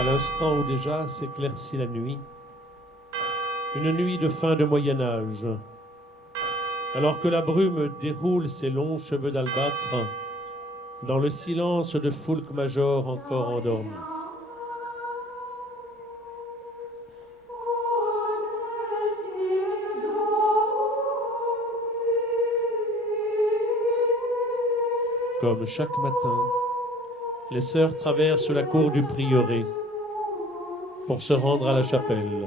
À l'instant où déjà s'éclaircit la nuit, une nuit de fin de Moyen-Âge, alors que la brume déroule ses longs cheveux d'albâtre dans le silence de Foulques major encore endormi. Comme chaque matin, les sœurs traversent la cour du prieuré pour se rendre à la chapelle.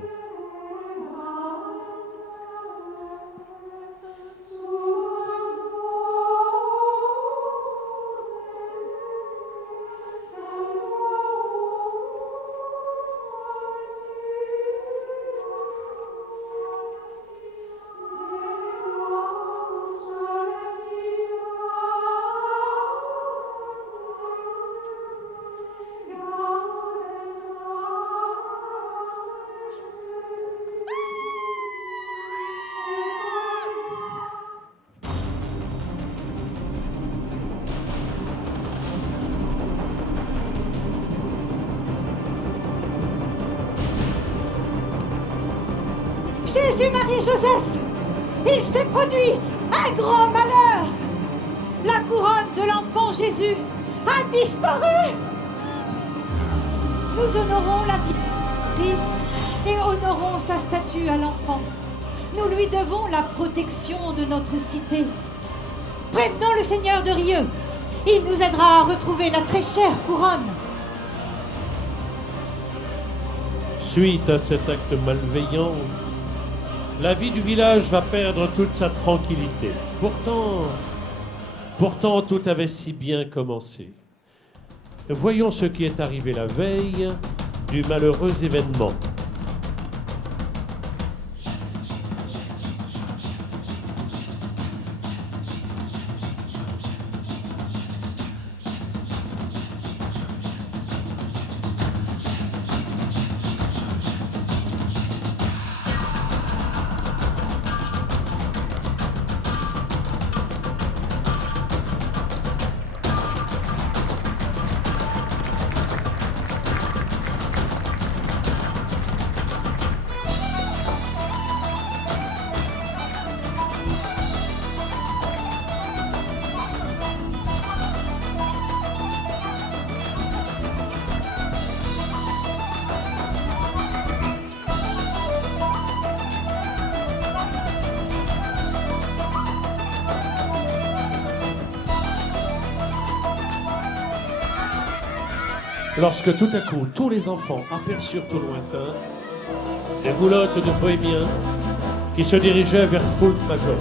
Jésus, Marie et Joseph, il s'est produit un grand malheur. La couronne de l'enfant Jésus a disparu. Nous honorons la Vierge et honorons sa statue à l'enfant. Nous lui devons la protection de notre cité. Prévenons le Seigneur de Rieux. Il nous aidera à retrouver la très chère couronne. Suite à cet acte malveillant, la vie du village va perdre toute sa tranquillité. Pourtant, tout avait si bien commencé. Voyons ce qui est arrivé la veille du malheureux événement. Lorsque tout à coup, tous les enfants aperçurent au lointain des roulottes de bohémiens qui se dirigeaient vers Foulques major.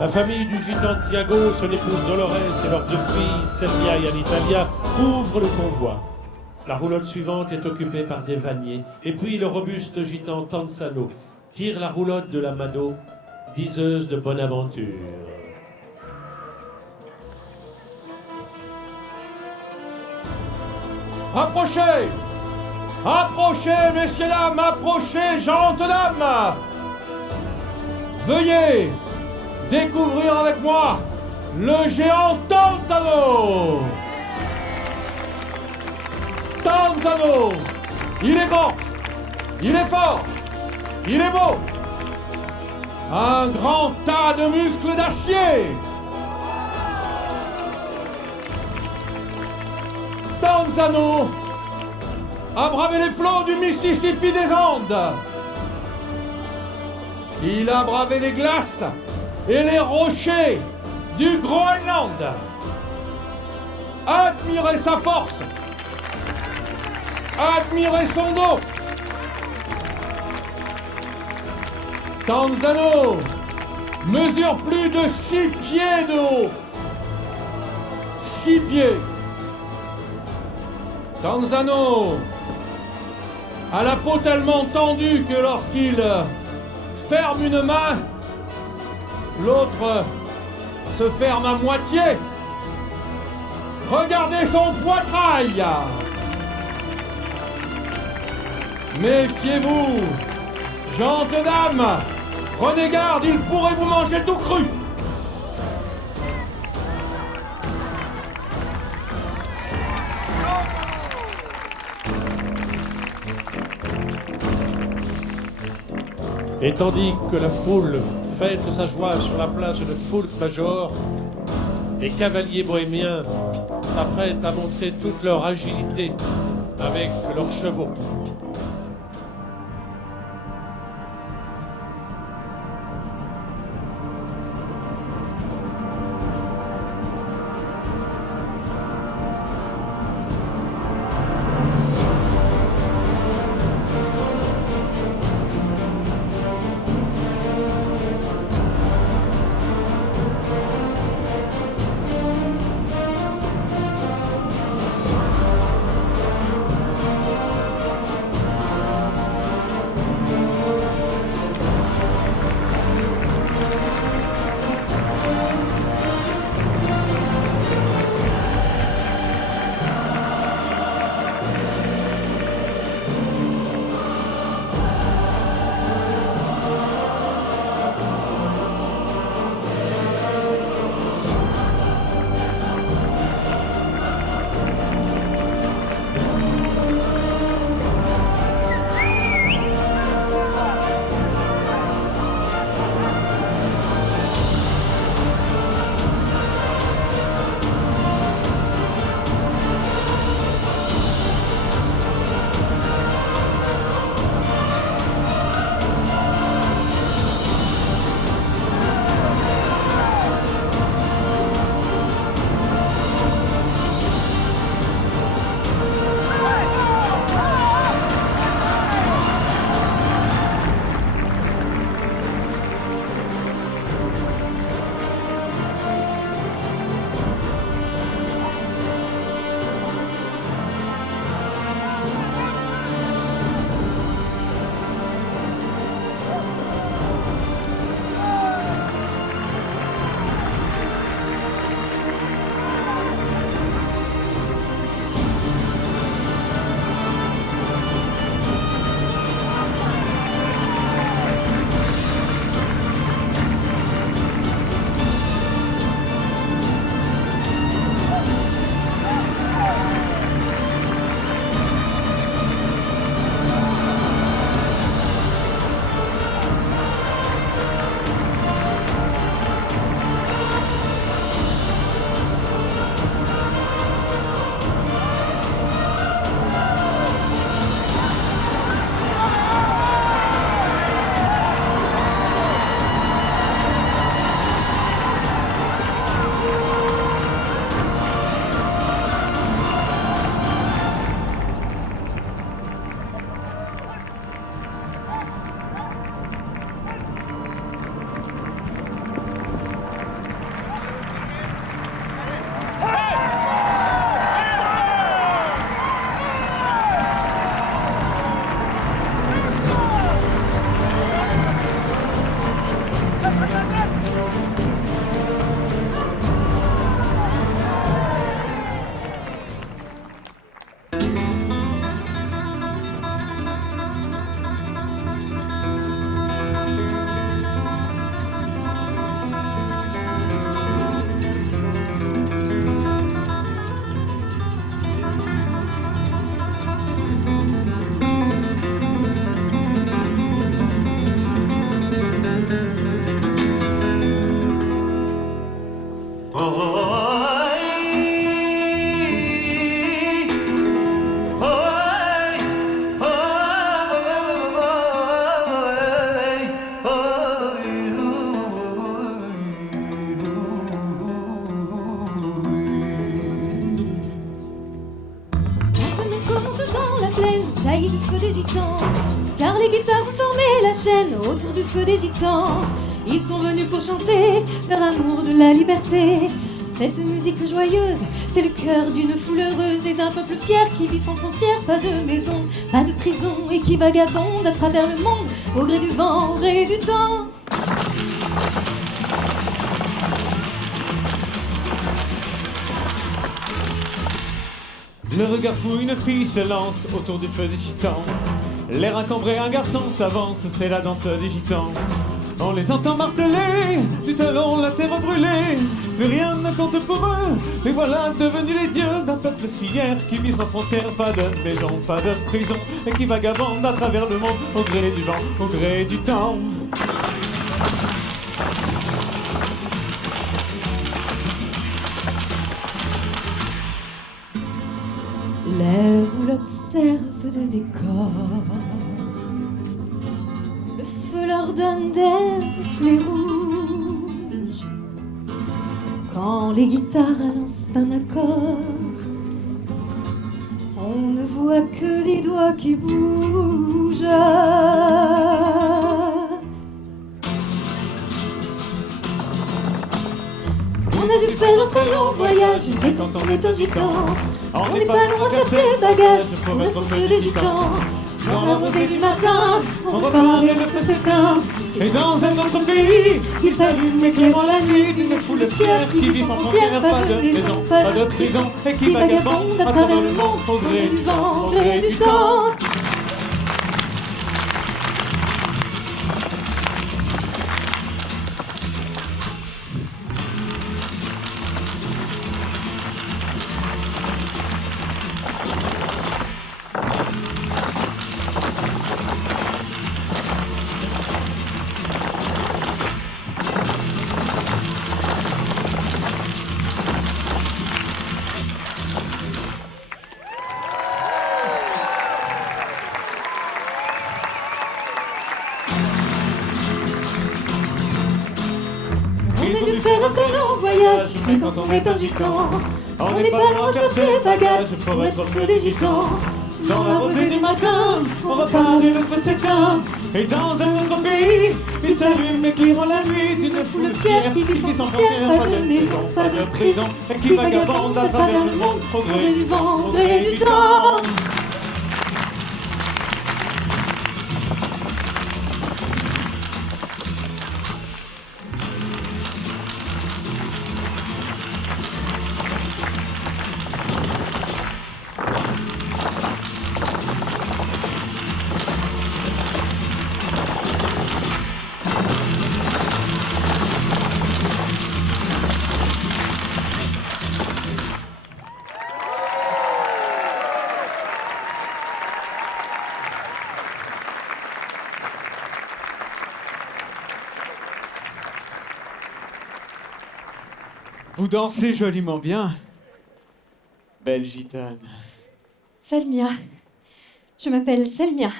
La famille du gitan Thiago, son épouse Dolores et leurs deux filles, Selvia et Anitalia, ouvrent le convoi. La roulotte suivante est occupée par des vanniers. Et puis le robuste gitan Tanzano tire la roulotte de la Mado, diseuse de bonne aventure. Approchez! Approchez, messieurs, dames! Approchez, gentes dames! Veuillez découvrir avec moi le géant Tanzano! Tanzano! Il est grand, il est fort, il est beau! Un grand tas de muscles d'acier! Tanzano a bravé les flots du Mississippi des Andes. Il a bravé les glaces et les rochers du Groenland. Admirez sa force. Admirez son dos. Tanzano mesure plus de 6 pieds de haut. 6 pieds. Tanzano a la peau tellement tendue que lorsqu'il ferme une main, l'autre se ferme à moitié. Regardez son poitrail. Méfiez-vous, gentes dames. Prenez garde, il pourrait vous manger tout cru. Et tandis que la foule fête sa joie sur la place de Foulk Major, les cavaliers bohémiens s'apprêtent à montrer toute leur agilité avec leurs chevaux. du feu des gitans, car les guitares ont formé la chaîne autour du feu des gitans. Ils sont venus pour chanter leur amour de la liberté. Cette musique joyeuse, c'est le cœur d'une foule heureuse et d'un peuple fier qui vit sans frontières, pas de maison, pas de prison, et qui vagabonde à travers le monde, au gré du vent, au gré du temps. Le regard fou, une fille se lance autour du feu des gitans. L'air encombré, un garçon s'avance, c'est la danse des gitans. On les entend marteler, du talon la terre brûlée. Plus rien ne compte pour eux, les voilà devenus les dieux d'un peuple fier qui vit sans frontières, pas de maison, pas de prison, et qui vagabonde à travers le monde au gré du vent, au gré du temps. Les roulottes servent de décor. Le feu leur donne des reflets rouges. Quand les guitares lancent un accord, on ne voit que des doigts qui bougent. On a dû faire un très long voyage, mais quand on est un gitan, on n'est pas loin de faire ses bagages pour être au feu des gitans. Dans la rosée du matin, on repart et le feu s'éteint. Et dans un autre pays, Il s'allume éclairant la nuit d'une foule fière qui vit sans frontières, pas de maison, pas de prison, et qui vagabonde à travers le monde au gré du vent, au gré du temps. On a dû faire un très long voyage, mais quand on est un gitan, on n'est pas loin de faire ses bagages pour être au feu des gitans. Dans la rosée du matin, on repart et le feu s'éteint. Et dans un autre pays, il s'allume éclairant la nuit d'une foule fière qui vit sans frontières, pas de maison, pas de prison, et qui vagabonde à travers le monde au gré du vent, au gré du temps. Vous dansez joliment bien, belle gitane. Selmia. Je m'appelle Selmia.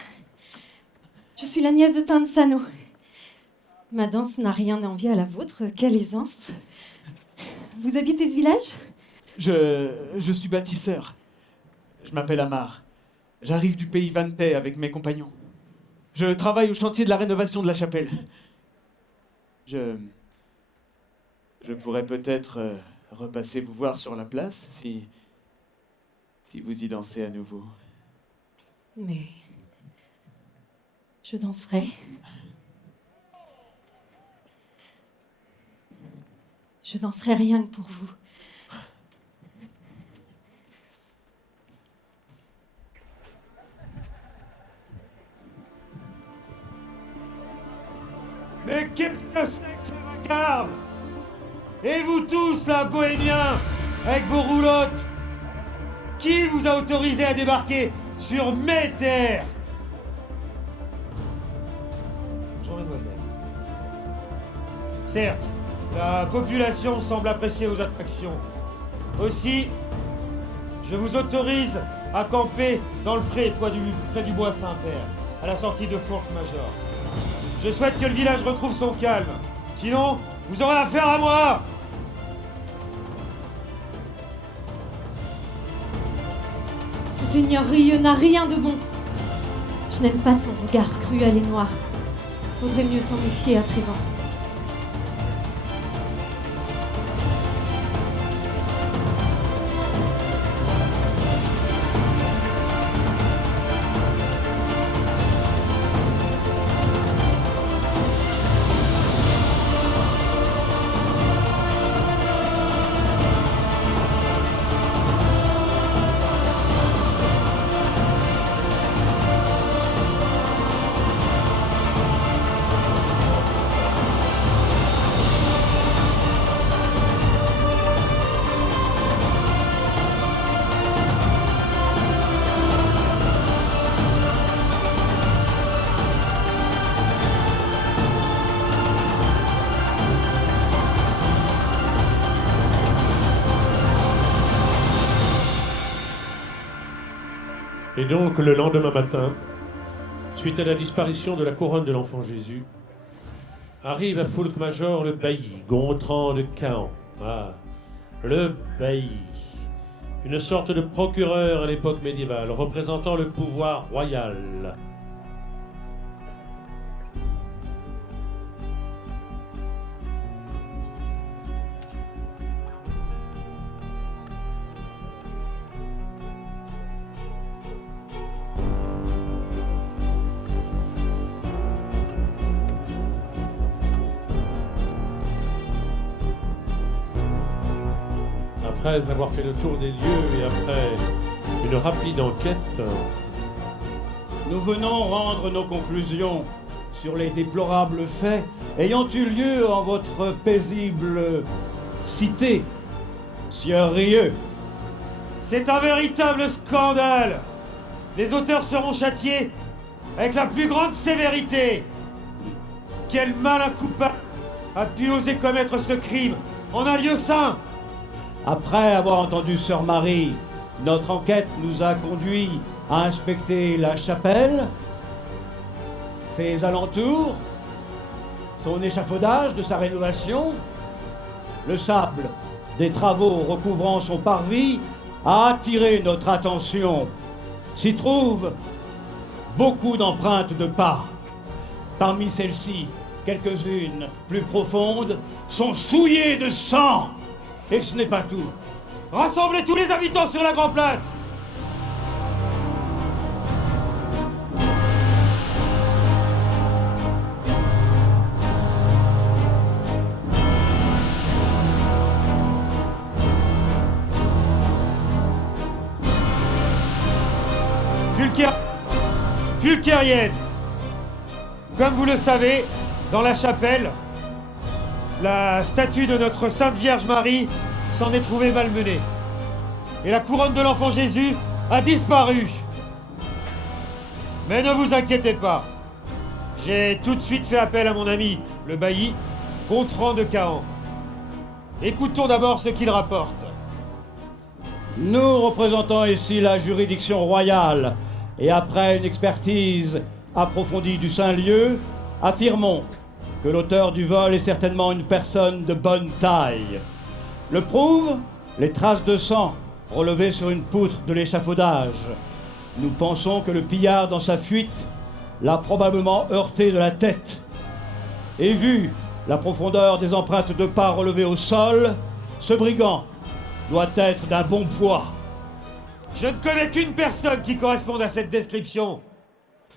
Je suis la nièce de Tanzano. Ma danse n'a rien d'envier à la vôtre. Quelle aisance. Vous habitez ce village ? Je suis bâtisseur. Je m'appelle Amar. J'arrive du pays Vantais avec mes compagnons. Je travaille au chantier de la rénovation de la chapelle. Je pourrais peut-être repasser vous voir sur la place si vous y dansez à nouveau. Mais je danserai. Je danserai rien que pour vous. Mais qu'est-ce que c'est que ce vacarme? Et vous tous, là, bohémiens, avec vos roulottes, qui vous a autorisé à débarquer sur mes terres? Bonjour, mademoiselle. Certes, la population semble apprécier vos attractions. Aussi, je vous autorise à camper dans le pré près du bois Saint-Père, à la sortie de Fourques-Major. Je souhaite que le village retrouve son calme. Sinon, vous aurez affaire à moi! Ce seigneur Rieux n'a rien de bon. Je n'aime pas son regard cruel et noir. Vaudrait mieux s'en méfier à présent. Et donc, le lendemain matin, suite à la disparition de la couronne de l'enfant Jésus, arrive à Foulques-Major le bailli, Gontran de Caen. Ah, le bailli. Une sorte de procureur à l'époque médiévale, représentant le pouvoir royal. Après avoir fait le tour des lieux et après une rapide enquête, Nous venons rendre nos conclusions sur les déplorables faits ayant eu lieu en votre paisible cité, sieur Rieux. C'est un véritable scandale. Les auteurs seront châtiés avec la plus grande sévérité. Quel malin coupable a pu oser commettre ce crime en un lieu saint? Après avoir entendu sœur Marie, notre enquête nous a conduit à inspecter la chapelle, ses alentours, son échafaudage de sa rénovation. Le sable des travaux recouvrant son parvis a attiré notre attention. S'y trouvent beaucoup d'empreintes de pas. Parmi celles-ci, quelques-unes plus profondes sont souillées de sang. Et ce n'est pas tout. Rassemblez tous les habitants sur la Grand Place. Fulquérienne. Comme vous le savez, dans la chapelle, la statue de notre Sainte Vierge Marie s'en est trouvée malmenée. Et la couronne de l'enfant Jésus a disparu. Mais ne vous inquiétez pas. J'ai tout de suite fait appel à mon ami, le bailli, Gontran de Caen. Écoutons d'abord ce qu'il rapporte. Nous représentons ici la juridiction royale et après une expertise approfondie du Saint-Lieu, affirmons que l'auteur du vol est certainement une personne de bonne taille. Le prouvent les traces de sang relevées sur une poutre de l'échafaudage. Nous pensons que le pillard dans sa fuite l'a probablement heurté de la tête. Et vu la profondeur des empreintes de pas relevées au sol, ce brigand doit être d'un bon poids. Je ne connais qu'une personne qui corresponde à cette description.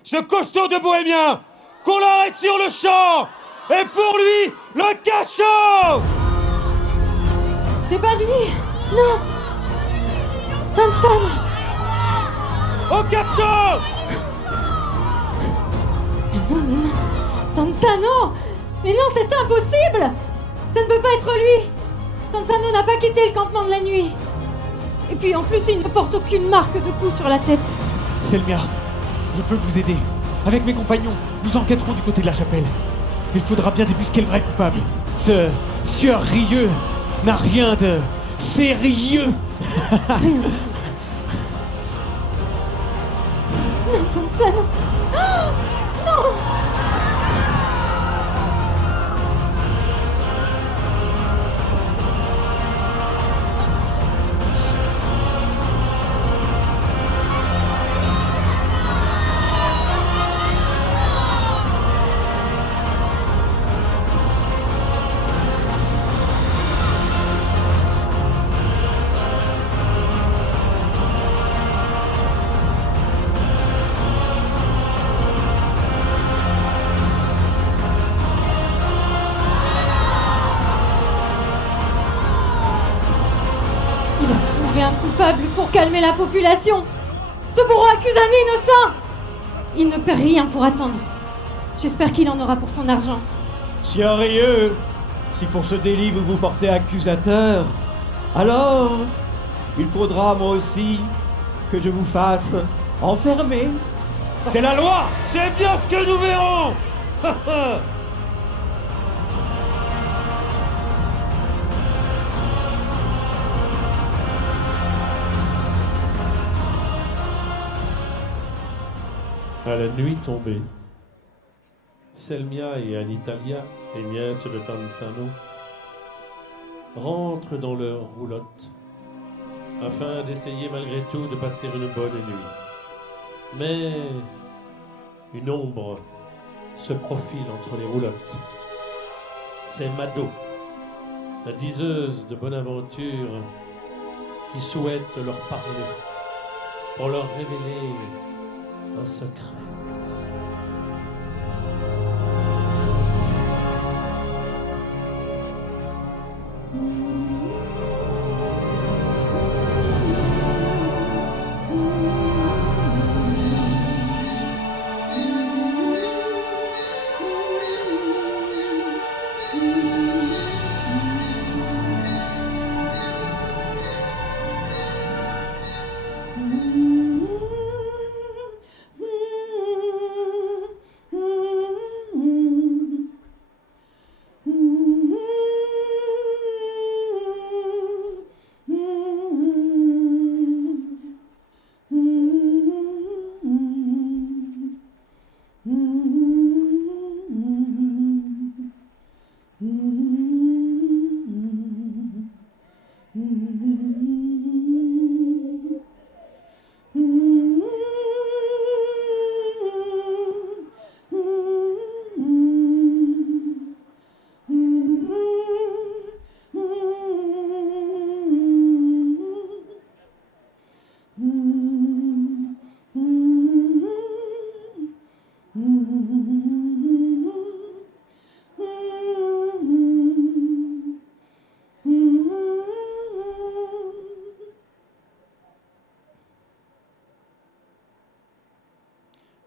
Ce costaud de bohémien, qu'on l'arrête sur le champ. Et pour lui, le cachot! C'est pas lui! Non! Tonson! Au cachot! Mais non! Tanzano! Mais non, c'est impossible! Ça ne peut pas être lui! Tanzano n'a pas quitté le campement de la nuit! Et puis en plus, il ne porte aucune marque de coup sur la tête! Selmia, je peux vous aider. Avec mes compagnons, nous enquêterons du côté de la chapelle. Il faudra bien débusquer le vrai coupable. Ce sieur Rieux n'a rien de sérieux. Non, Tanzano! Oh, non! pour calmer la population. Ce bourreau accuse un innocent. Il ne perd rien pour attendre. J'espère qu'il en aura pour son argent. Sieur Rieux, si pour ce délit vous vous portez accusateur, alors il faudra moi aussi que je vous fasse enfermer. C'est la loi. C'est bien ce que nous verrons. À la nuit tombée, Selmia et Anitalia, les nièces de Tanzano, rentrent dans leur roulotte afin d'essayer malgré tout de passer une bonne nuit. Mais une ombre se profile entre les roulottes. C'est Mado, la diseuse de Bonaventure, qui souhaite leur parler pour leur révéler un secret.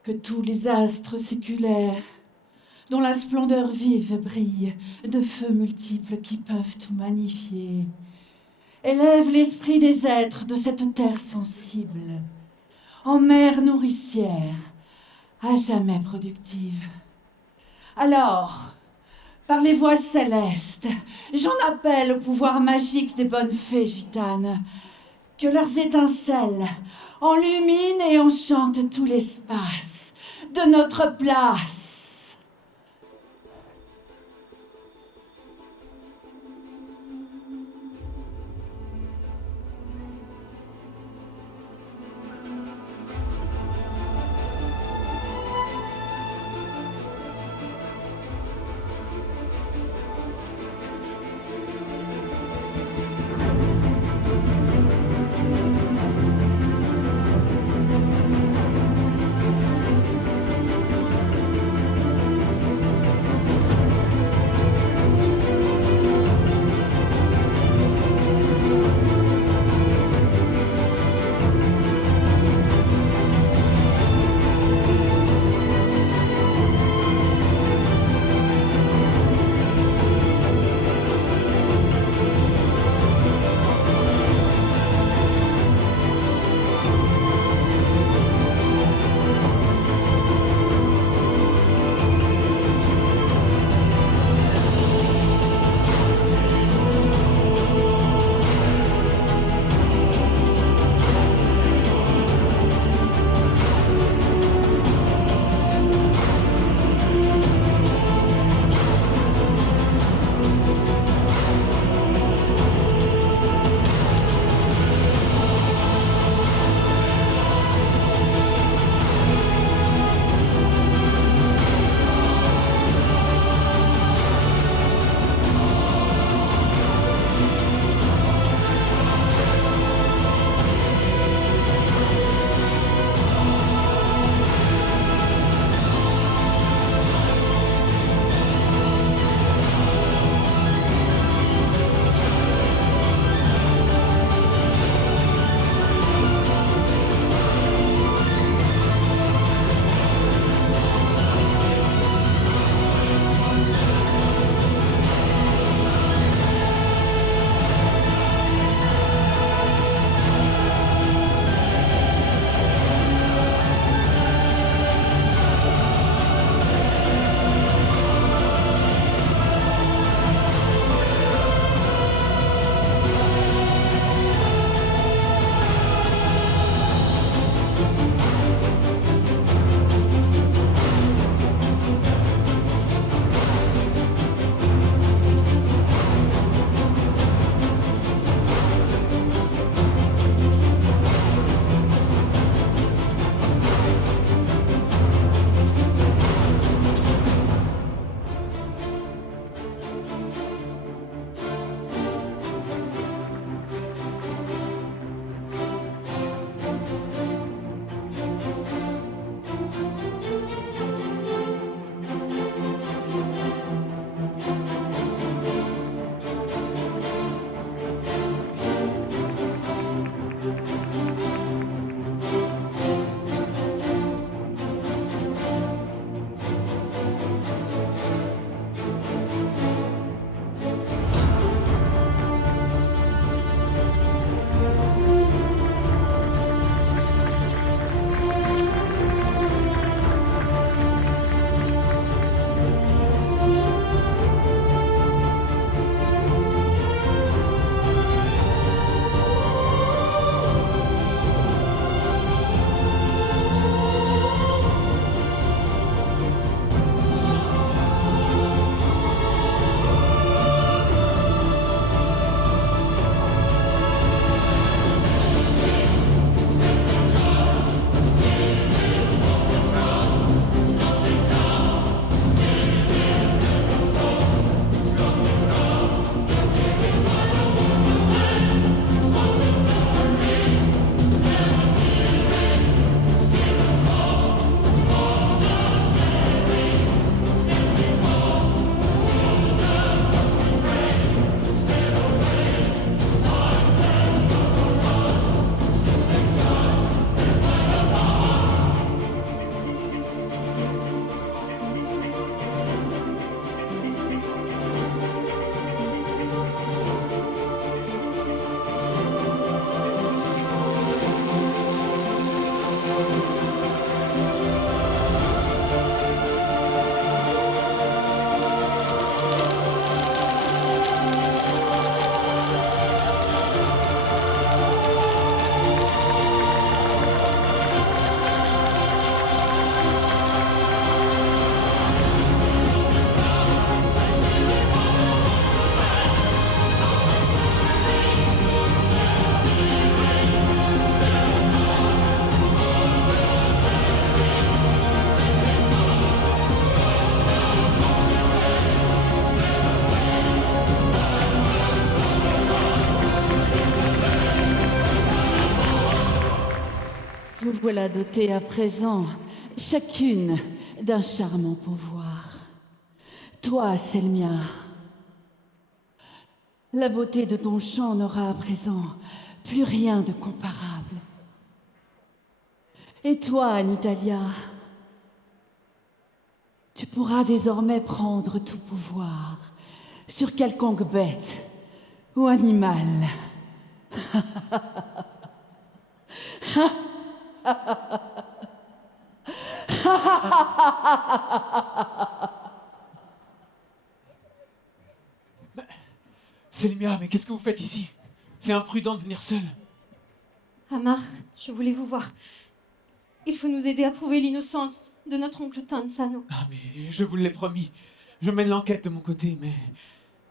Que tous les astres séculaires, dont la splendeur vive brille, de feux multiples qui peuvent tout magnifier, élèvent l'esprit des êtres de cette terre sensible, en mer nourricière, à jamais productive. Alors, par les voix célestes, j'en appelle au pouvoir magique des bonnes fées gitanes, que leurs étincelles enluminent et enchantent tout l'espace de notre place. Voilà dotée à présent, chacune d'un charmant pouvoir. Toi, Selmia, la beauté de ton chant n'aura à présent plus rien de comparable. Et toi, Nitalia, tu pourras désormais prendre tout pouvoir sur quelconque bête ou animal. Selmia, mais qu'est-ce que vous faites ici? C'est imprudent de venir seul. Amar, je voulais vous voir. Il faut nous aider à prouver l'innocence de notre oncle Tansano. Ah, mais je vous l'ai promis. Je mène l'enquête de mon côté, mais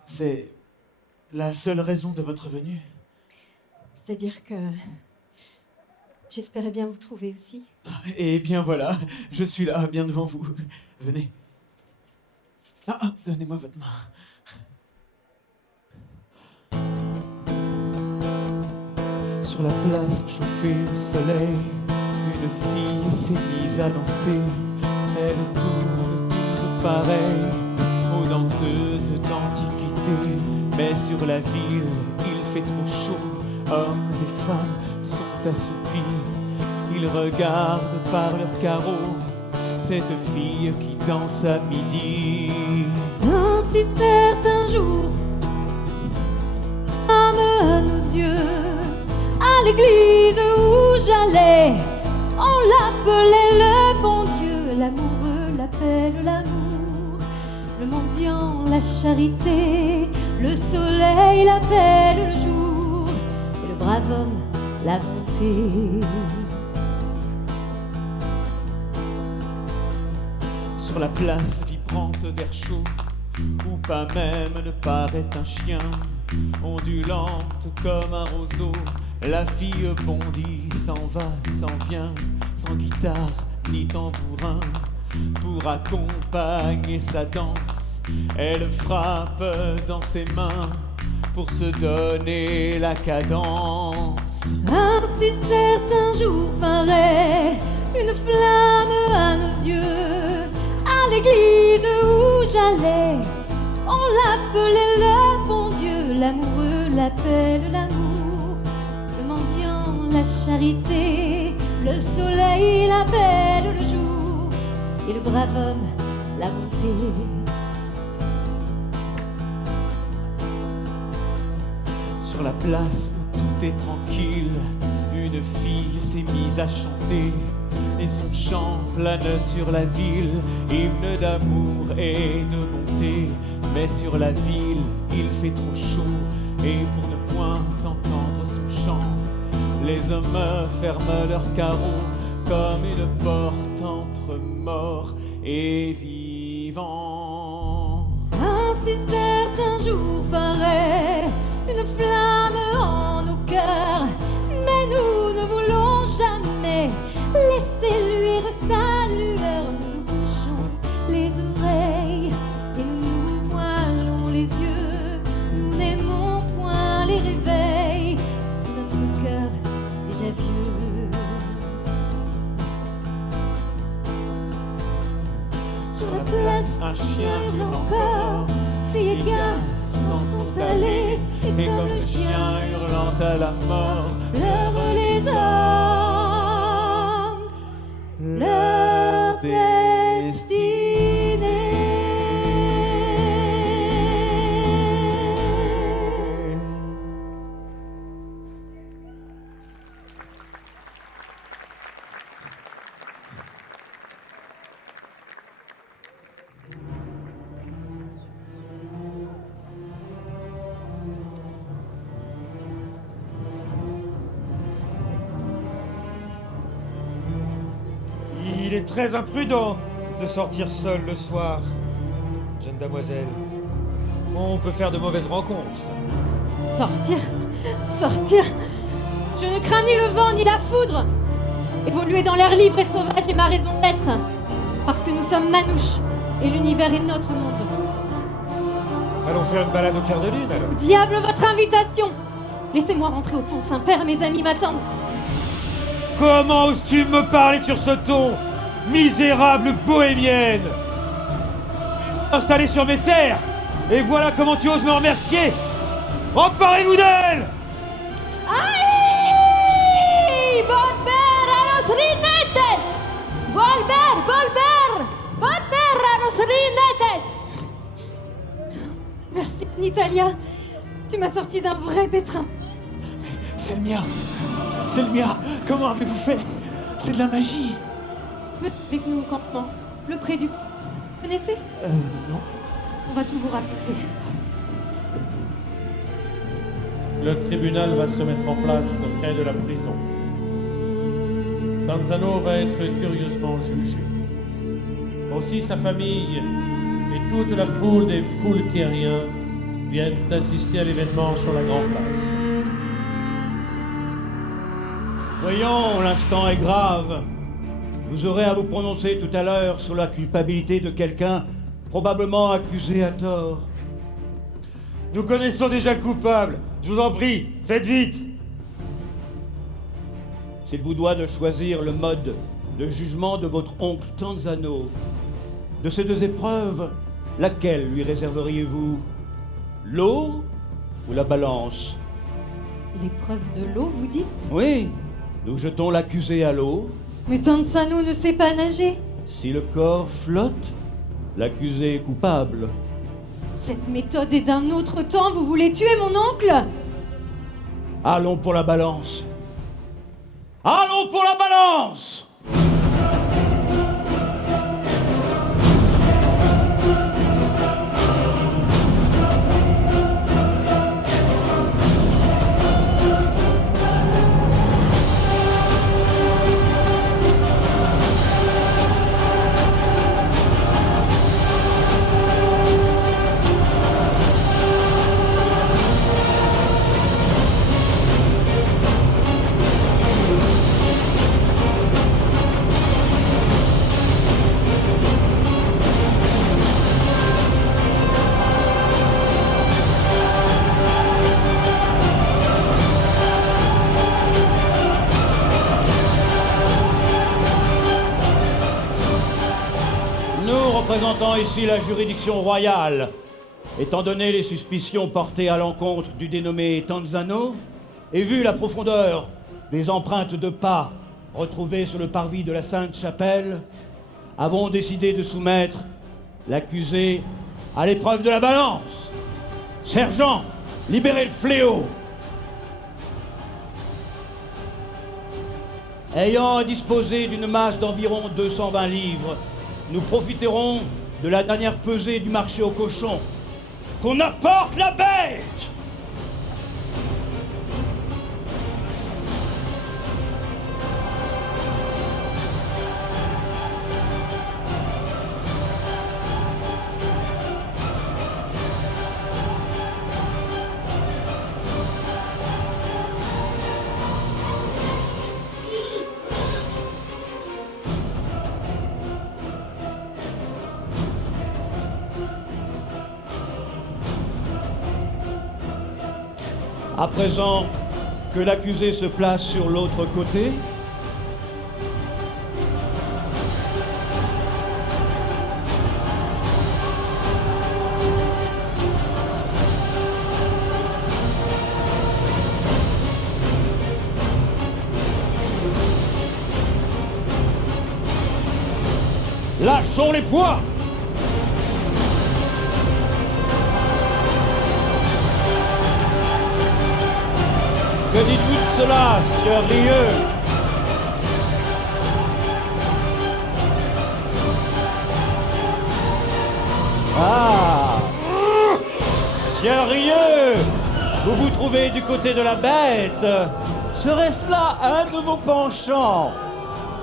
c'est la seule raison de votre venue. C'est-à-dire que j'espérais bien vous trouver aussi. Et bien voilà, je suis là, bien devant vous. Venez. Donnez-moi votre main. Sur la place chauffée au soleil, une fille s'est mise à danser. Elle tourne toute pareille aux danseuses d'antiquité. Mais sur la ville, il fait trop chaud. Hommes et femmes sont assoupis. Ils regardent par leurs carreaux cette fille qui danse à midi. Ainsi certains jours, âme à nos yeux, à l'église où j'allais, on l'appelait le bon Dieu. L'amoureux l'appelle l'amour, le mendiant la charité, le soleil l'appelle le jour, et le brave homme la bonté. Sur la place vibrante d'air chaud, où pas même ne paraît un chien, ondulante comme un roseau, la fille bondit, s'en va, s'en vient, sans guitare ni tambourin. Pour accompagner sa danse, elle frappe dans ses mains pour se donner la cadence. Ainsi certains jours paraît une flamme à nos yeux, à l'église où j'allais, on l'appelait le bon Dieu. L'amoureux l'appelle l'amour, le mendiant la charité, le soleil l'appelle le jour, et le brave homme la bonté. Sur la place où tout est tranquille, une fille s'est mise à chanter, et son chant plane sur la ville, hymne d'amour et de bonté. Mais sur la ville, il fait trop chaud, et pour ne point entendre son chant, les hommes ferment leurs carreaux comme une porte entre morts et vivants. Ainsi certains jours paraît une flamme en nos cœurs, mais nous ne voulons jamais laisser luire sa lueur. Nous bouchons les oreilles et nous voilons les yeux. Nous n'aimons point les réveils de notre cœur déjà vieux. Sur la place, Un chien hurle hurle encore, encore, filles et gars s'en sont allés, et comme le chien hurlant à la mort, pleurent les hommes, leur destinée. Il est très imprudent de sortir seul le soir, jeune damoiselle. On peut faire de mauvaises rencontres. Sortir, sortir. Je ne crains ni le vent ni la foudre. Évoluer dans l'air libre et sauvage est ma raison d'être. Parce que nous sommes manouches et l'univers est notre monde. Allons faire une balade au clair de lune alors. Diable, votre invitation. Laissez-moi rentrer au pont Saint-Père, mes amis m'attendent. Comment oses-tu me parler sur ce ton, misérable bohémienne? Installée sur mes terres, et voilà comment tu oses me remercier. Emparez-vous d'elle! ¡Ay! ¡Volver a los rinetes! ¡Volver, volver! ¡Volver a los rinetes! Merci, Natalia. Tu m'as sorti d'un vrai pétrin. C'est le mien. C'est le mien. Comment avez-vous fait? C'est de la magie. Venez avec nous au campement, le pré du... Vous connaissez? Non. On va tout vous raconter. Le tribunal va se mettre en place près de la prison. Tanzano va être curieusement jugé. Aussi sa famille et toute la foule des Foulquériens viennent assister à l'événement sur la Grande Place. Voyons, l'instant est grave. Vous aurez à vous prononcer tout à l'heure sur la culpabilité de quelqu'un probablement accusé à tort. Nous connaissons déjà le coupable. Je vous en prie, faites vite. S'il vous doit de choisir le mode de jugement de votre oncle Tanzano, de ces deux épreuves, laquelle lui réserveriez-vous? L'eau ou la balance? L'épreuve de l'eau, vous dites? Oui, nous jetons l'accusé à l'eau. Mais Tanzano ne sait pas nager. Si le corps flotte, l'accusé est coupable. Cette méthode est d'un autre temps, vous voulez tuer mon oncle? Allons pour la balance. Allons pour la balance! Représentant ici la juridiction royale, étant donné les suspicions portées à l'encontre du dénommé Tanzano, et vu la profondeur des empreintes de pas retrouvées sur le parvis de la Sainte-Chapelle, avons décidé de soumettre l'accusé à l'épreuve de la balance. Sergent, libérez le fléau. Ayant à disposer d'une masse d'environ 220 livres, nous profiterons de la dernière pesée du marché aux cochons. Qu'on apporte la bête! À présent que l'accusé se place sur l'autre côté, lâchons les poids! Que dites-vous de cela, sieur Rieux? Ah! Sieur Rieux, vous vous trouvez du côté de la bête. Serait-ce là un de vos penchants?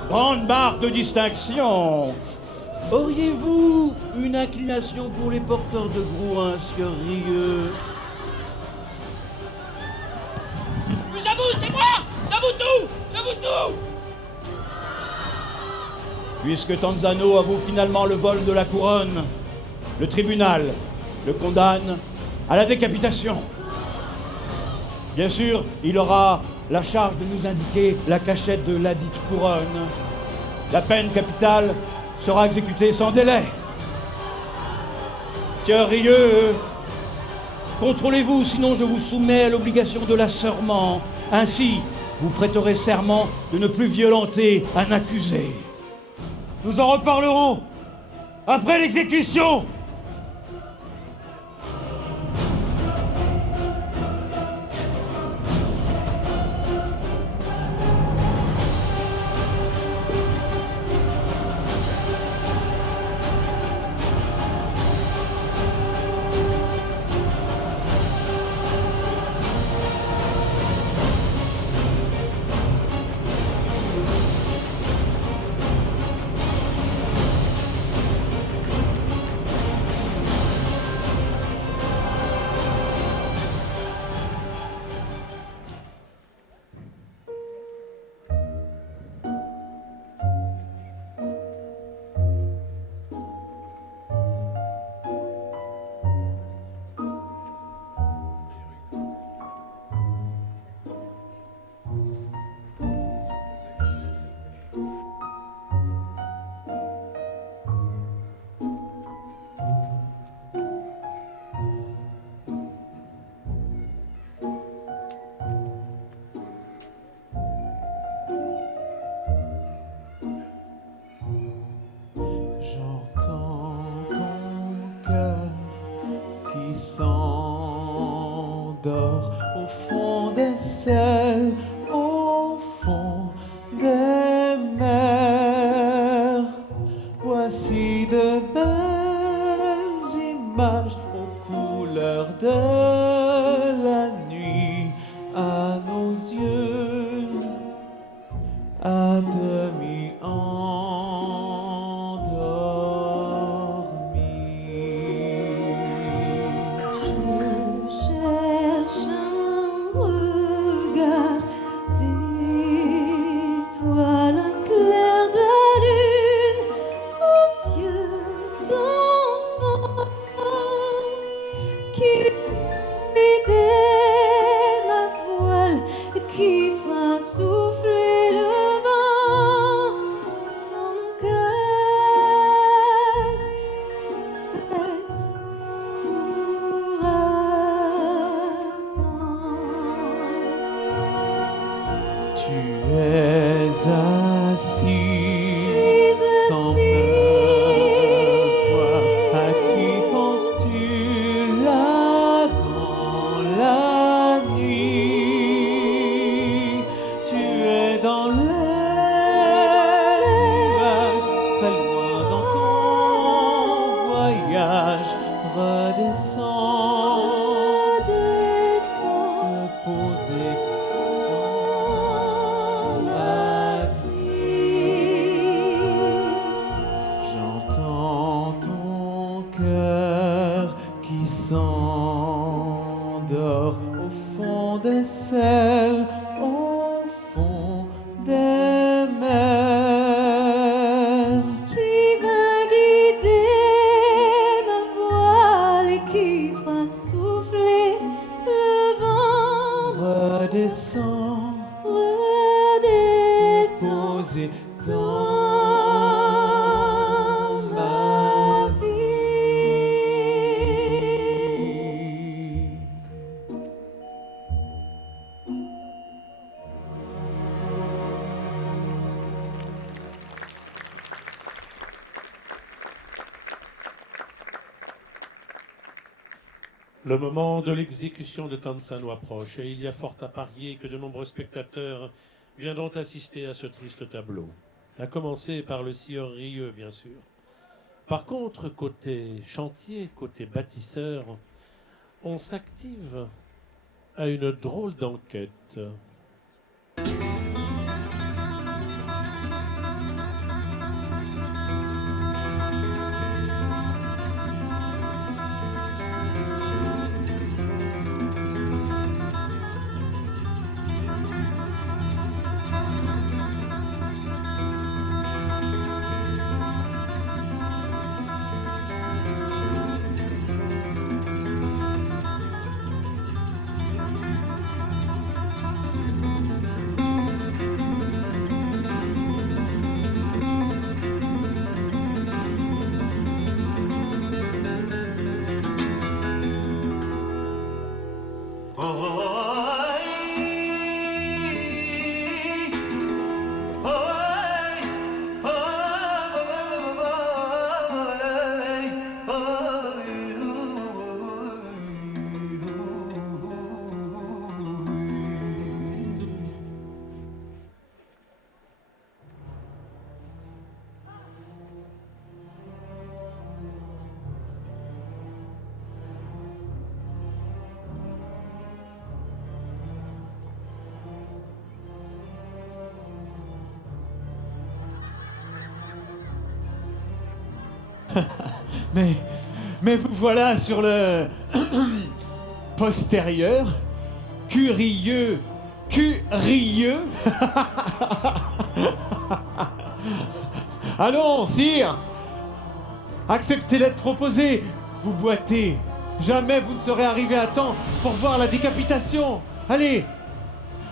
Grande marque de distinction. Auriez-vous une inclination pour les porteurs de grouin, sieur Rieux? J'avoue, c'est moi! J'avoue tout! J'avoue tout! Puisque Tanzano avoue finalement le vol de la couronne, le tribunal le condamne à la décapitation. Bien sûr, il aura la charge de nous indiquer la cachette de ladite couronne. La peine capitale sera exécutée sans délai. Sieur Rieux, contrôlez-vous, sinon je vous soumets à l'obligation de l'asserment. Ainsi, vous prêterez serment de ne plus violenter un accusé. Nous en reparlerons après l'exécution. J'entends ton cœur qui s'endort au fond des ciels, au fond des mers. Voici de belles images aux couleurs de la nuit à nos yeux, à demi Je cherche un regard d'étoile, un clair de lune aux yeux d'enfant qui guidait ma voile, qui fera souffler le vent dans mon cœur. Tu es assise sans me voir. À qui penses-tu là dans la nuit? Tu es dans les nuages, très loin dans ton voyage. Redescends, te poser dans ma vie. J'entends ton cœur qui s'endort au fond des ciels, au fond des mers. Qui va guider ma voile et qui fera souffler le vent. Redescends, Redescends poser dans ma vie. Le moment de l'exécution de Tansano approche et il y a fort à parier que de nombreux spectateurs viendront assister à ce triste tableau. À commencer par le sieur Rieux, bien sûr. Par contre, côté chantier, côté bâtisseur, on s'active à une drôle d'enquête. Mais vous voilà sur le postérieur, curieux. Allons, sire, acceptez l'aide proposée. Vous boitez. Jamais vous ne serez arrivé à temps pour voir la décapitation. Allez,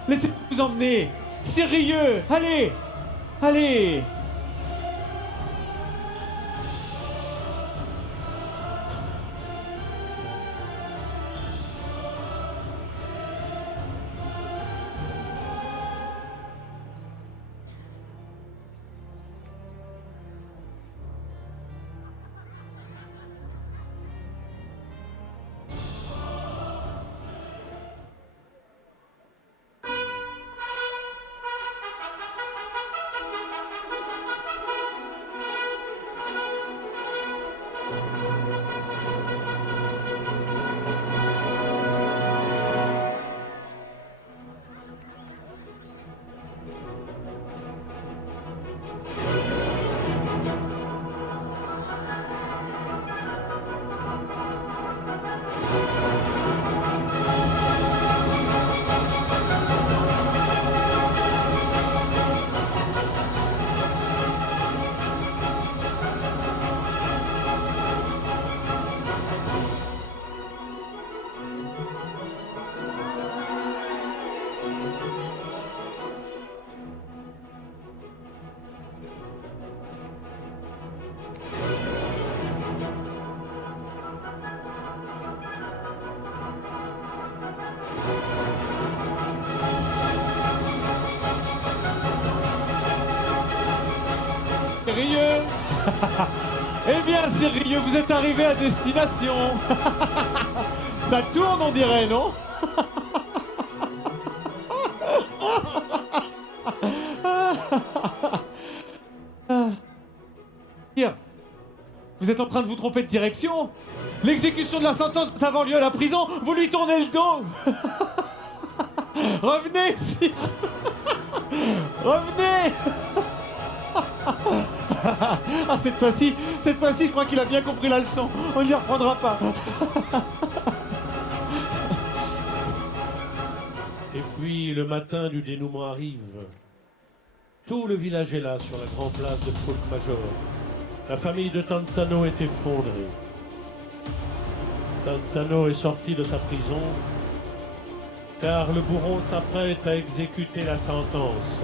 laissez-moi vous emmener. Sérieux, allez, allez. Rieux. Eh bien, Sérieux, vous êtes arrivé à destination. Ça tourne, on dirait, non? Sire, vous êtes en train de vous tromper de direction. L'exécution de la sentence doit avoir lieu à la prison. Vous lui tournez le dos. Revenez, sire. Revenez. Ah, cette fois-ci, je crois qu'il a bien compris la leçon. On ne lui reprendra pas. Et puis le matin du dénouement arrive. Tout le village est là sur la grande place de Folc-Major. La famille de Tanzano est effondrée. Tanzano est sorti de sa prison car le bourreau s'apprête à exécuter la sentence.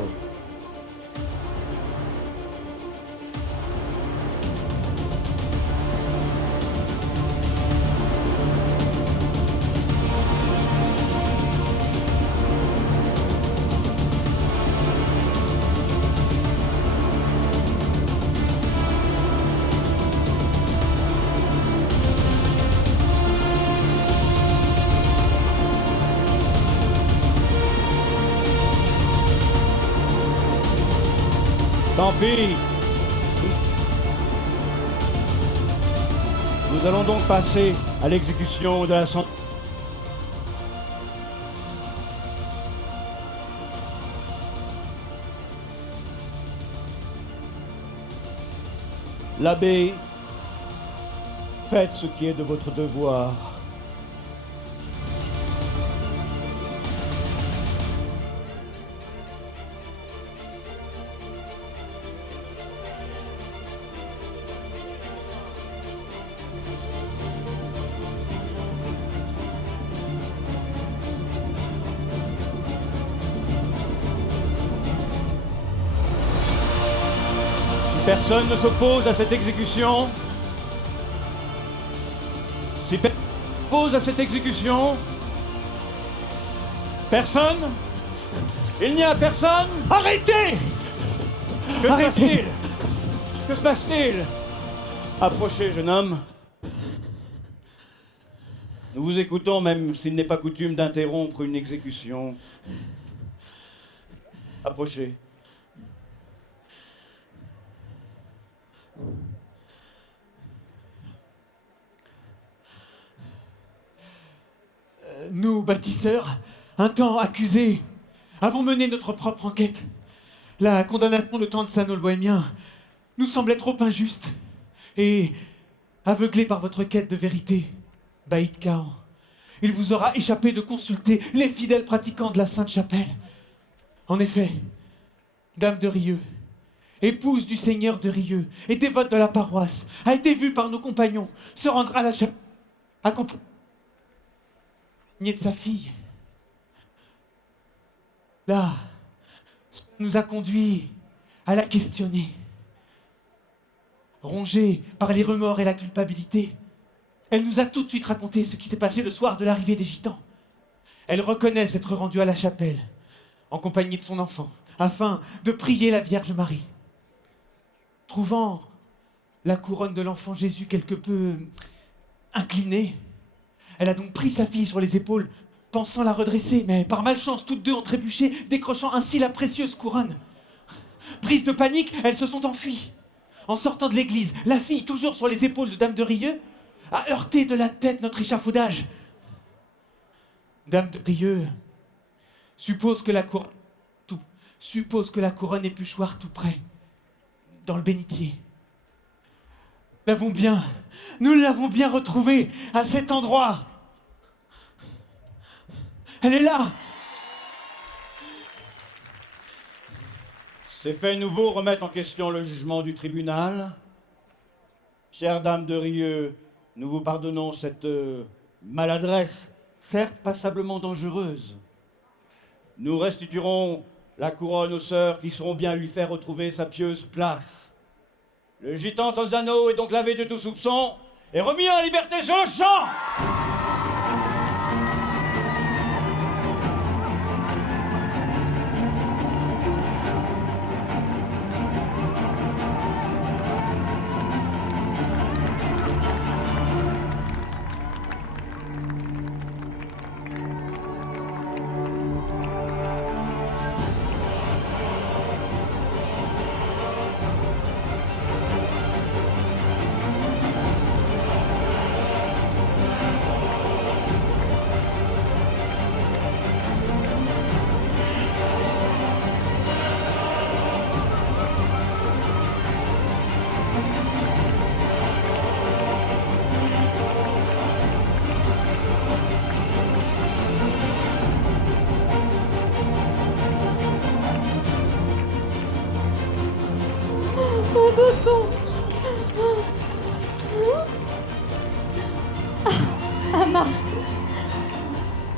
Tant pis. Nous allons donc passer à l'exécution de la sentence. L'abbé, faites ce qui est de votre devoir. Personne ne s'oppose à cette exécution. Si personne ne s'oppose à cette exécution. Personne? Il n'y a personne? Arrêtez! Que se passe-t-il? Que se passe-t-il? Approchez, jeune homme. Nous vous écoutons, même s'il n'est pas coutume d'interrompre une exécution. Approchez. Nous, bâtisseurs, un temps accusés, avons mené notre propre enquête. La condamnation de Tanzano le Bohémien nous semblait trop injuste. Et, aveuglé par votre quête de vérité, Baïd Khan, il vous aura échappé de consulter les fidèles pratiquants de la Sainte-Chapelle. En effet, Dame de Rieux, épouse du seigneur de Rieux et dévote de la paroisse, a été vue par nos compagnons se rendre à la chapelle, accompagnée de sa fille. Là, cela nous a conduits à la questionner. Rongée par les remords et la culpabilité, elle nous a tout de suite raconté ce qui s'est passé le soir de l'arrivée des Gitans. Elle reconnaît s'être rendue à la chapelle, en compagnie de son enfant, afin de prier la Vierge Marie. Trouvant la couronne de l'enfant Jésus quelque peu inclinée, elle a donc pris sa fille sur les épaules, pensant la redresser, mais par malchance, toutes deux ont trébuché, décrochant ainsi la précieuse couronne. Prises de panique, elles se sont enfuies. En sortant de l'église, la fille, toujours sur les épaules de Dame de Rieux, a heurté de la tête notre échafaudage. Dame de Rieux suppose que la couronne épuchoir tout près, dans le bénitier. Nous l'avons bien retrouvée à cet endroit. Elle est là. Ces faits nouveaux remettent en question le jugement du tribunal. Chère Dame de Rieux, nous vous pardonnons cette maladresse, certes passablement dangereuse. Nous restituerons la couronne aux sœurs qui sauront bien lui faire retrouver sa pieuse place. Le gitan Tanzano est donc lavé de tout soupçon et remis en liberté sur le champ.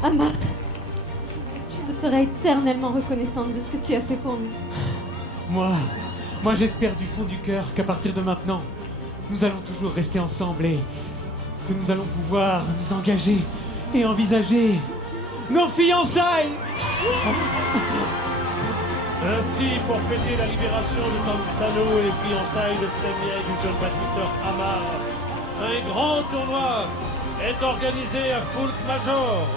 Amar, je te serai éternellement reconnaissante de ce que tu as fait pour nous. Moi j'espère du fond du cœur qu'à partir de maintenant, nous allons toujours rester ensemble et que nous allons pouvoir nous engager et envisager nos fiançailles. Ainsi, pour fêter la libération de Tanzano et les fiançailles de Semia et du jeune bâtisseur Amar, un grand tournoi est organisé à Foulk Major.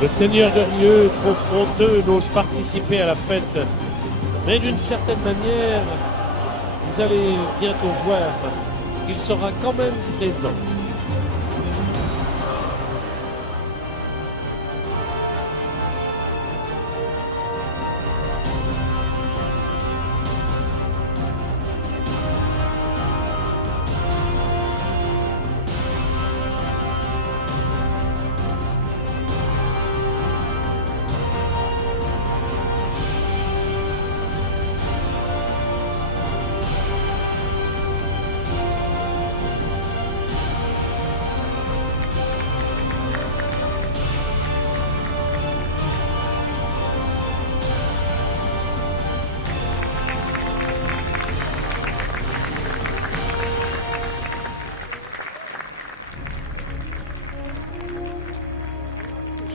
Le seigneur de Rieux, trop honteux, n'ose participer à la fête. Mais d'une certaine manière, vous allez bientôt voir qu'il sera quand même présent.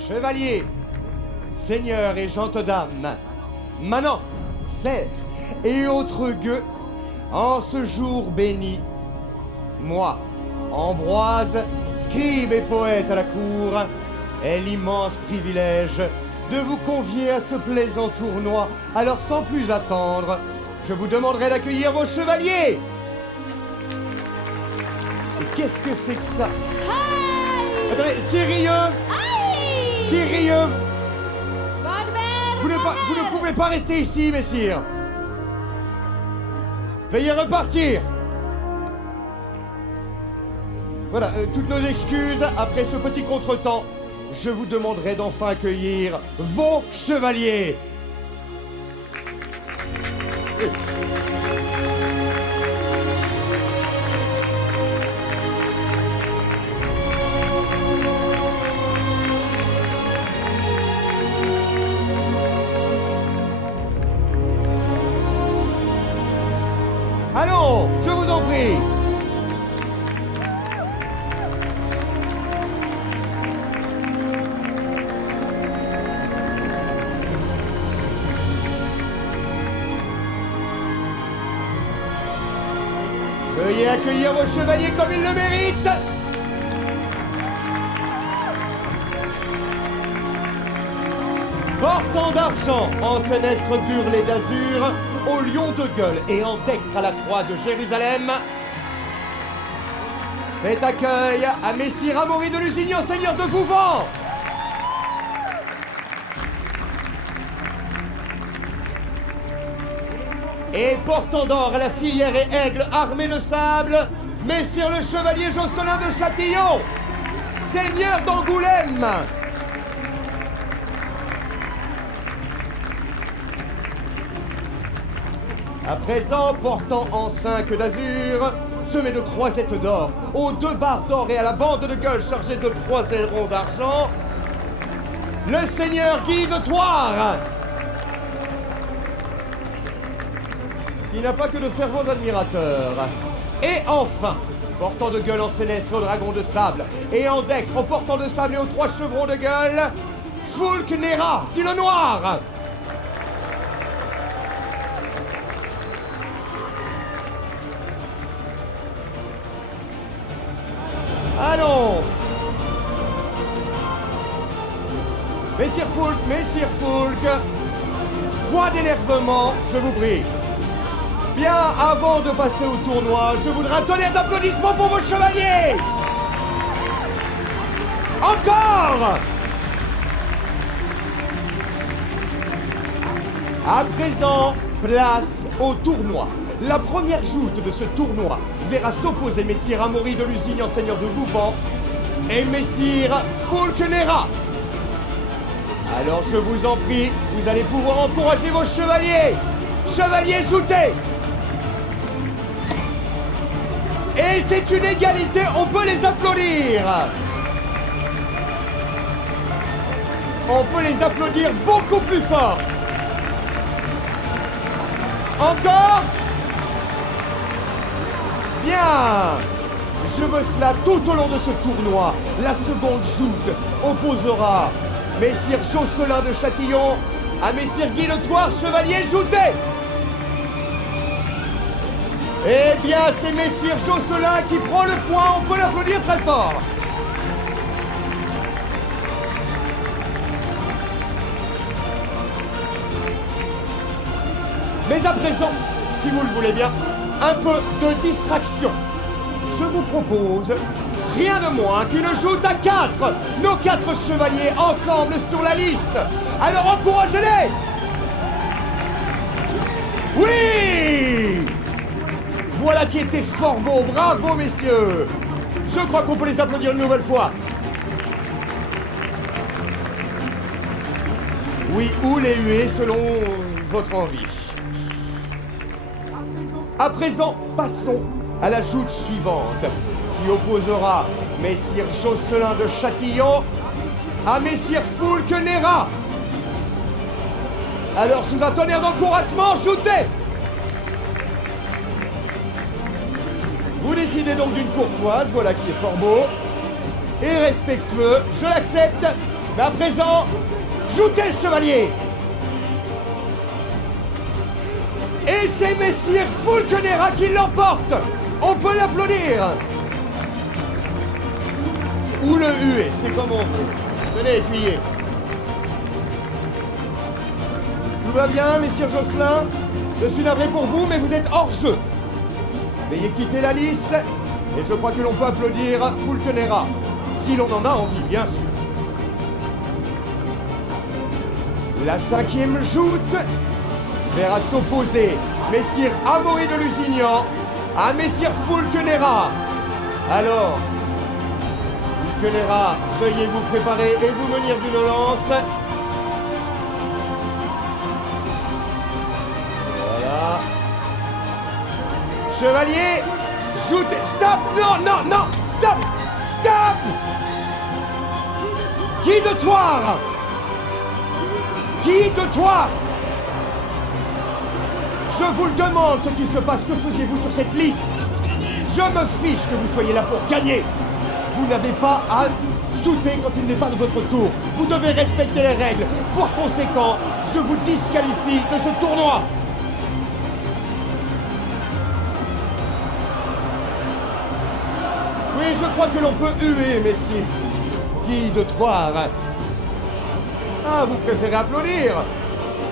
Chevaliers, seigneurs et gentes-dames, manants, cerfs et autres gueux, en ce jour béni, moi, Ambroise, scribe et poète à la cour, ai l'immense privilège de vous convier à ce plaisant tournoi. Alors sans plus attendre, je vous demanderai d'accueillir vos chevaliers. Et qu'est-ce que c'est que ça? Attendez, Sirieux! Sirieux! Vous ne pouvez pas rester ici, messire. Veuillez repartir. Voilà, toutes nos excuses. Après ce petit contretemps, je vous demanderai d'enfin accueillir vos chevaliers. Oui. Allons, je vous en prie. Veuillez accueillir vos chevaliers comme ils le méritent. Portant d'argent, en sénestre burlé d'azur, au lion de gueule et en dextre à la croix de Jérusalem, faites accueil à Messire Amaury de Lusignan, seigneur de Vouvant. Et portant d'or à la filière et aigle armé de sable, Messire le chevalier Josselin de Châtillon, seigneur d'Angoulême. À présent, portant en cinq d'azur, semé de croisettes d'or, aux deux barres d'or et à la bande de gueule chargée de 3 ailerons d'argent, le seigneur Guy de Thouars, qui n'a pas que de fervents admirateurs. Et enfin, portant de gueule en sénestre au dragon de sable, et en dextre au portant de sable et aux 3 chevrons de gueule, Foulque Néra, dit le noir. Allons! Messire Foulque, point d'énervement, je vous prie. Bien, avant de passer au tournoi, je voudrais un tonnerre d'applaudissements pour vos chevaliers! Encore! À présent, place au tournoi. La première joute de ce tournoi verra s'opposer Messire Amaury de Lusignan, seigneur de Vouvant, et Messire Foulque Néra. Alors je vous en prie, vous allez pouvoir encourager vos chevaliers. Chevaliers, joutez! Et c'est une égalité, on peut les applaudir. On peut les applaudir beaucoup plus fort. Encore? Bien. Je veux cela tout au long de ce tournoi. La seconde joute opposera Messire Josselin de Châtillon à Messire Guy de Thouars, chevalier, joutez! Eh bien, c'est Messire Josselin qui prend le point, on peut l'applaudir très fort. Mais à présent, si vous le voulez bien, un peu de distraction. Je vous propose rien de moins qu'une joute à 4. Nos 4 chevaliers ensemble sur la liste. Alors encouragez-les! Oui! Voilà qui était fort beau. Bravo, messieurs! Je crois qu'on peut les applaudir une nouvelle fois. Oui, ou les huer selon votre envie. À présent, passons à la joute suivante, qui opposera Messire Josselin de Châtillon à Messire Foulque Néra. Alors, sous un tonnerre d'encouragement, joutez! Vous décidez donc d'une courtoise, voilà qui est fort beau, et respectueux, je l'accepte, mais à présent, joutez, chevalier! Et c'est Messire Foulque Néra qui l'emporte! On peut l'applaudir! Ou le huer, c'est comme on veut. Venez, essuyez. Tout va bien, messire Josselin? Je suis navré pour vous, mais vous êtes hors jeu. Veuillez quitter la lice, et je crois que l'on peut applaudir Fulkenera, si l'on en a envie, bien sûr. La 5e joute verra s'opposer messire Amaury de Lusignan à messire Fulkenera. Alors, Fulkenera, veuillez vous préparer et vous munir d'une lance. Voilà. Chevalier, joute. Stop! Non, non, non! Stop! Stop! Guide-toi! Guide-toi! Je vous le demande ce qui se passe. Que faisiez-vous sur cette liste? Je me fiche que vous soyez là pour gagner. Vous n'avez pas à shooter quand il n'est pas de votre tour. Vous devez respecter les règles. Par conséquent, je vous disqualifie de ce tournoi. Oui, je crois que l'on peut huer, messieurs. Guy de Troyes. Ah, vous préférez applaudir?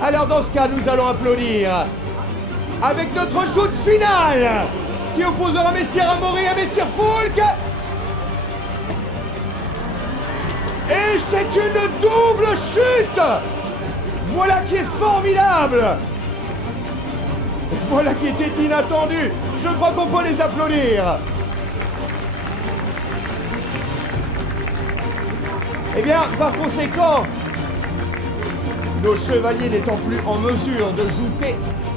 Alors dans ce cas, nous allons applaudir avec notre shoot finale qui opposera messire Amaury à messire Foulque. Et c'est une double chute. Voilà qui est formidable. Voilà qui était inattendu. Je crois qu'on peut les applaudir. Eh bien, par conséquent, nos chevaliers n'étant plus en mesure de jouter,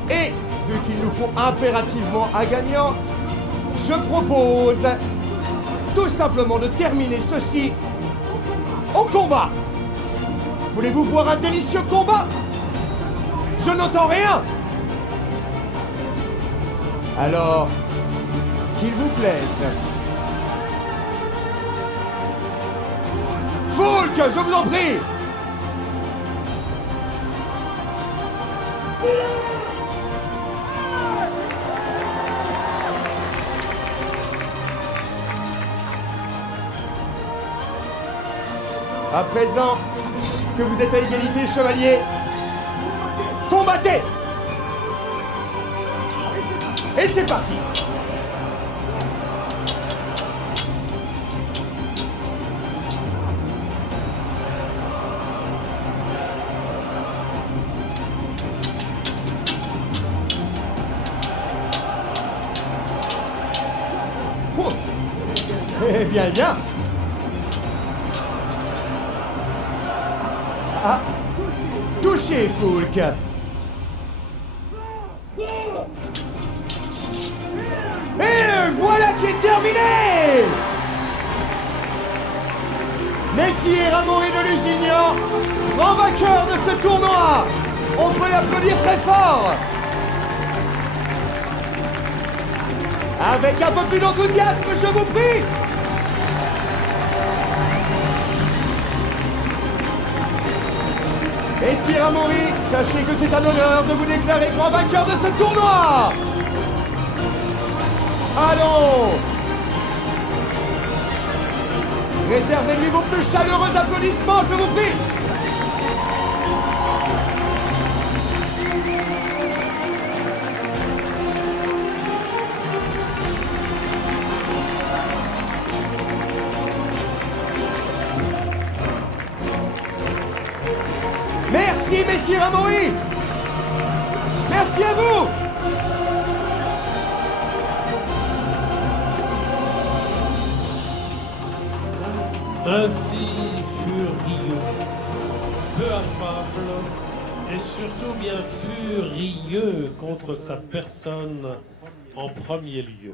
et vu qu'il nous faut impérativement un gagnant, je propose tout simplement de terminer ceci au combat. Voulez-vous voir un délicieux combat? Je n'entends rien. Alors, qu'il vous plaise. Foulque, je vous en prie. À présent que vous êtes à égalité, chevalier, combattez! Et c'est parti! Oh. Eh bien, bien! Ah, touché, Foulque. Et voilà qui est terminé. Messire Amaury de Lusignan, grand vainqueur de ce tournoi. On peut l'applaudir très fort. Avec un peu plus d'enthousiasme, je vous prie. Messire Amaury, sachez que c'est un honneur de vous déclarer grand vainqueur de ce tournoi. Allons, réservez-lui vos plus chaleureux applaudissements, je vous prie. Merci, messire Amaury. Merci à vous. Ainsi fut Rieux, peu affable et surtout bien furieux contre sa personne en premier lieu.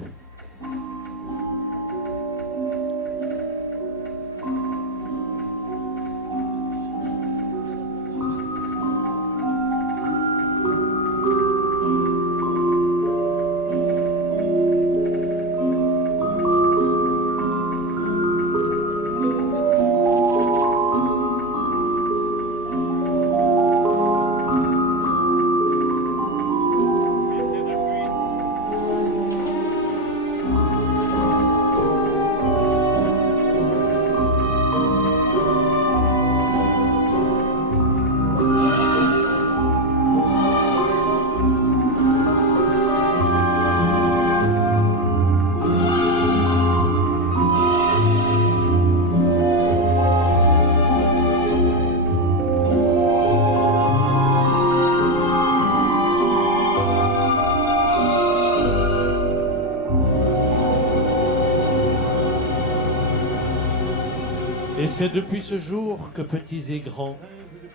Et c'est depuis ce jour que petits et grands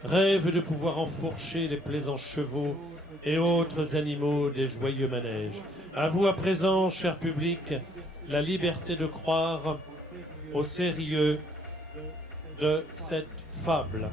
rêvent de pouvoir enfourcher les plaisants chevaux et autres animaux des joyeux manèges. À vous à présent, cher public, la liberté de croire au sérieux de cette fable.